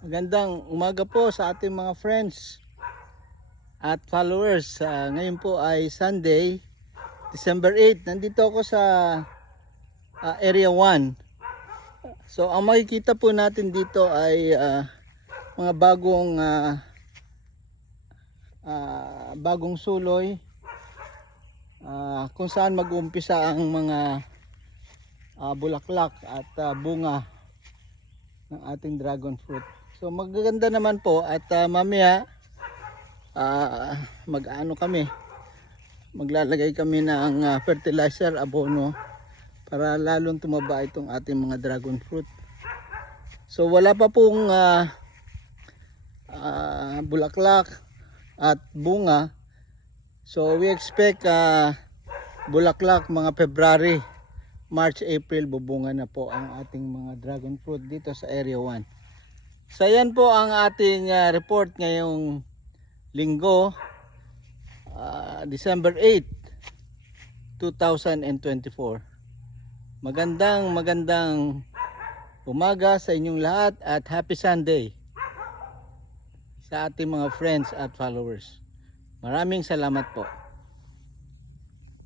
Magandang umaga po sa ating mga friends at followers. Ngayon po ay Sunday, December 8. Nandito ako sa Area 1. So ang makikita po natin dito ay mga bagong suloy kung saan mag-uumpisa ang mga bulaklak at bunga ng ating dragon fruit. So magaganda naman po at mamaya maglalagay kami ng fertilizer, abono para lalong tumaba itong ating mga dragon fruit. So wala pa pong bulaklak at bunga. So we expect bulaklak mga February, March, April bubunga na po ang ating mga dragon fruit dito sa Area 1. So yan po ang ating report ngayong linggo, December 8, 2024. Magandang umaga sa inyong lahat at happy Sunday sa ating mga friends at followers. Maraming salamat po.